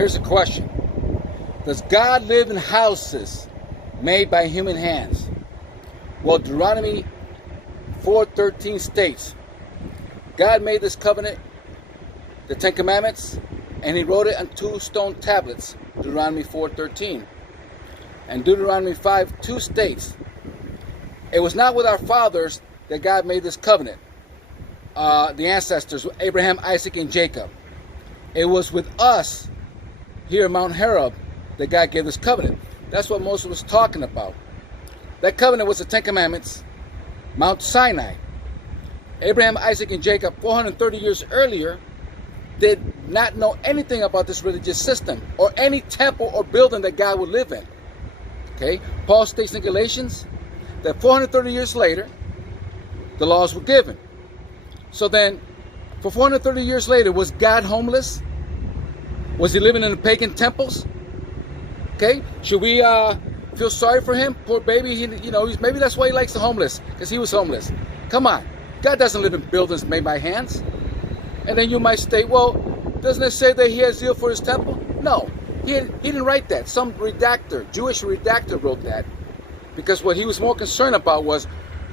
Here's a question. Does God live in houses made by human hands? Well, Deuteronomy 4:13 states, God made this covenant, the Ten Commandments, and he wrote it on 2 stone tablets, Deuteronomy 4:13. And Deuteronomy 5:2 states, it was not with our fathers that God made this covenant, the ancestors, Abraham, Isaac, and Jacob. It was with us here in Mount Horeb that God gave this covenant. That's what Moses was talking about. That covenant was the Ten Commandments, Mount Sinai. Abraham, Isaac, and Jacob, 430 years earlier, did not know anything about this religious system or any temple or building that God would live in. Okay? Paul states in Galatians that 430 years later, the laws were given. So then, for 430 years later, was God homeless? Was he living in the pagan temples? Okay? Should we feel sorry for him? Poor baby. Maybe that's why he likes the homeless, because he was homeless. Come on. God doesn't live in buildings made by hands. And then you might state, well, doesn't it say that he has zeal for his temple? No. He didn't write that. Some redactor, Jewish redactor wrote that. Because what he was more concerned about was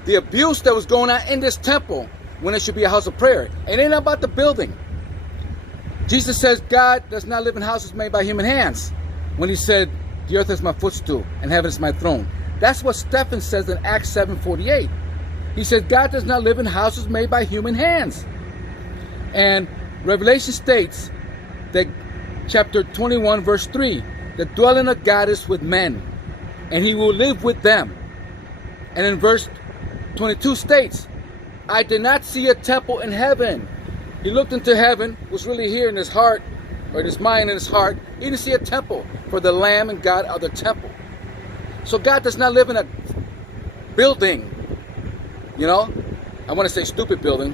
the abuse that was going on in this temple when it should be a house of prayer. It ain't about the building. Jesus says God does not live in houses made by human hands. When he said, the earth is my footstool and heaven is my throne. That's what Stephen says in Acts 7:48. He said God does not live in houses made by human hands. And Revelation states that chapter 21 verse 3, the dwelling of God is with men, and he will live with them. And in verse 22 states, I did not see a temple in heaven. He looked into heaven, was really here in his heart, or in his mind and his heart. He didn't see a temple, for the Lamb and God are the temple. So God does not live in a building. I want to say stupid building.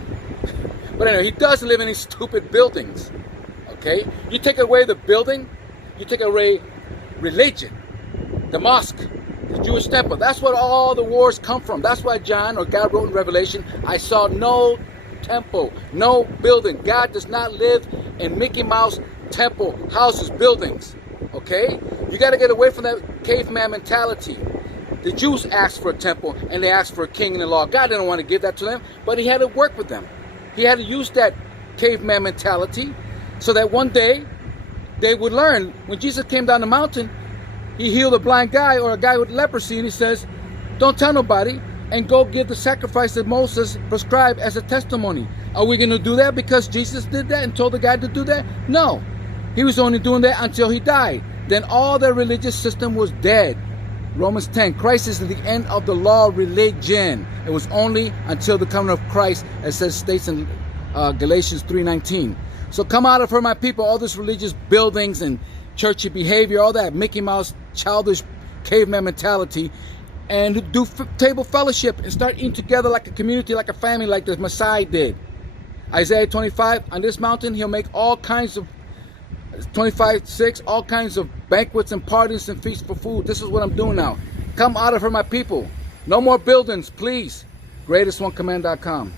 But anyway, he doesn't live in these stupid buildings. Okay? You take away the building, you take away religion, the mosque, the Jewish temple. That's what all the wars come from. That's why John, or God wrote in Revelation, I saw no temple, no building. God does not live in Mickey Mouse temple, houses, buildings. Okay? You got to get away from that caveman mentality. The Jews asked for a temple and they asked for a king and a law. God didn't want to give that to them, but he had to work with them. He had to use that caveman mentality so that one day they would learn. When Jesus came down the mountain, he healed a blind guy or a guy with leprosy, and he says, don't tell nobody, and go give the sacrifice that Moses prescribed as a testimony. Are we going to do that because Jesus did that and told the guy to do that? No. He was only doing that until he died. Then all the religious system was dead. Romans 10, Christ is the end of the law religion. It was only until the coming of Christ, as states in Galatians 3:19. So come out of her, my people, all this religious buildings and churchy behavior, all that Mickey Mouse, childish caveman mentality, and do table fellowship and start eating together like a community, like a family, like the Messiah did. Isaiah 25, on this mountain, he'll make all kinds of 25:6, all kinds of banquets and parties and feasts for food. This is what I'm doing now. Come out of her, my people. No more buildings, please. GreatestOneCommand.com.